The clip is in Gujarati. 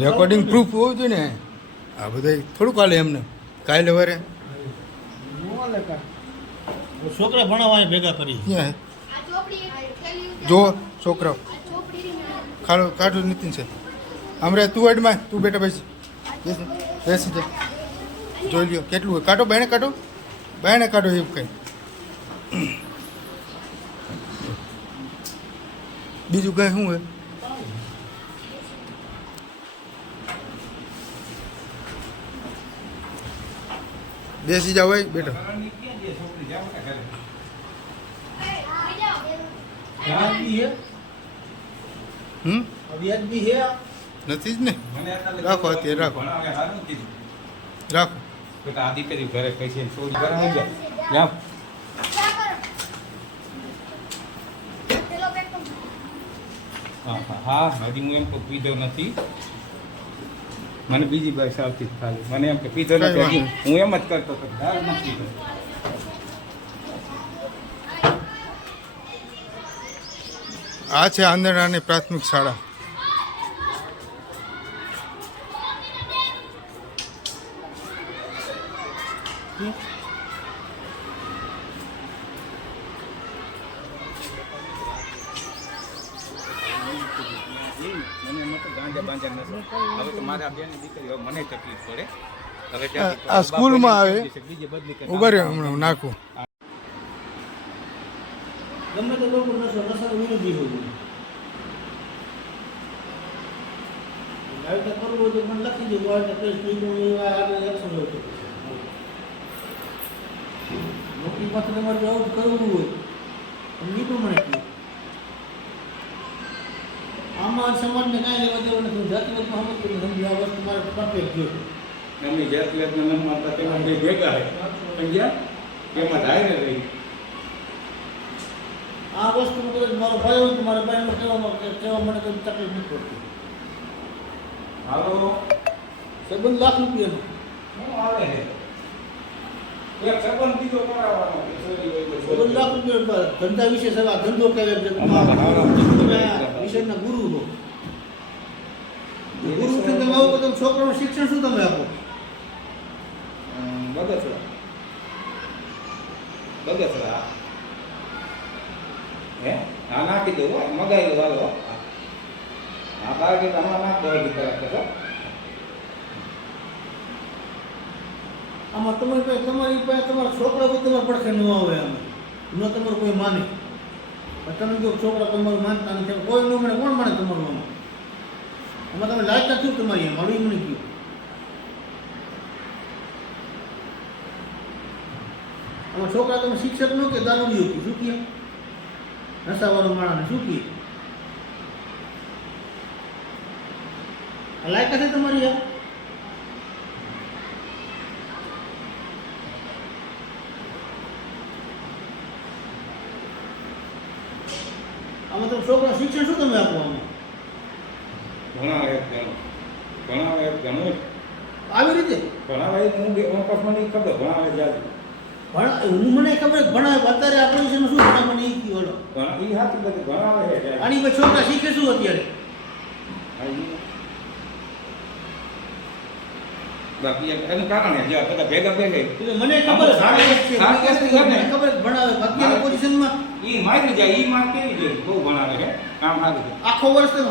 રેકોર્ડિંગ પ્રૂફ હોવું જોઈએ ને આ બધા થોડુંક હાલે એમને કાલે વારે છોકરા ભણાવવા ભેગા કરી ક્યાં જો છોકરાઓ ખાડો કાઢો નીતિન છે હમણાં તું એડમાં તું બેટા બેસી જા જોઈ લ્યો કેટલું હોય કાઢો બાયણે કાઢો એવું કંઈ બીજું કંઈ શું હોય બેસી જાવ હોય બેટા નથી જ ને રાખો અત્યારે રાખો આદિત્ય ઘરે કઈ છે ચોરી કરવા ગયા હા હજી હું એમ તો પીધો નથી મને બીજી બસ આવતી ખાલી મને એમ કે પીધો નથી હું એમ જ કરતો હતો દાળ નથી પીધો આ છે આંદરણાની પ્રાથમિક શાળા હવે તો મારા બેની દીકરી મને તકલીફ પડે હવે આ સ્કૂલમાં આવે ઉભા રહે હમણાં નાખું ગમે તે લોકો નશો વિરોધી હોય આવી કરવું હોય તો મને લખી દઉં આગળ એક્શન હોય નોકરી પાસે તમારે જો આવું કરવું હોય તો એ પ્રમાણે કહ્યું આમાં સમાજને કાંઈ લેવા દેવું નથી જાતિવાદમાં સમજ સમજી આ વસ્તુ મારે પરફેક્ટ જોયું એમની જાતિવાદના નામમાં હતા તેમાં બે ભેગા છે સમજ્યા એમાં ધારે રહી આ વસ્તુ મારો ભાઈ હોય તો મારા ભાઈને કહેવા મને કોઈ તકલીફ નથી પડતી હાલો સંબંધ લાખ રૂપિયાનો શું આવે છે એક સંબંધ બીજો કરાવવાનો સંબંધ લાખ રૂપિયા ધંધા વિશે સલાહ ધંધો કહેવાય વિષયના ગુરુ છો ગુરુ થી તમે આવો તો છોકરાનું શિક્ષણ શું તમે આપો બગસરા હે આ નાખી દો મગાઈ દો હાલો આ બાકી તમારા નાખ દો દીકરા આમાં તમારી પાસે તમારા છોકરા કોઈ તમારા પડખે ન આવે આમાં ન તમારું કોઈ માને તમે જો છોકરા તમારું માનતા નથી કોઈ ન મને કોણ માને તમારું આમાં તમે લાયકા શું તમારી મારું મને કહ્યું આમાં છોકરા તમે શિક્ષક નો કે દારૂડિયો કહ્યું શું કહે નશાવાળો માણસને શું કહે લાયકા છે તમારી આ આમાં તમે છોકરા શિક્ષણ શું તમે આપો આમાં ભણાવે ઘણું આવી રીતે ભણાવે હું મને ખબર ભણાવે જાજુ હું મને ખબર ભણાવે અત્યારે આ પોઝિશન શું ભણાવે મને એ કહ્યું એ હાથી બધું ભણાવે છે આની પછી છોકરા શીખે શું અત્યારે બાકી એનું કારણ છે બધા ભેગા ભેગા મને ખબર ખબર ભણાવે અત્યારની પોઝિશનમાં ઈ મારી જાય ઈ માં કેવી છે બહુ ભણાવે છે કામ સારું છે આખો વર્ષ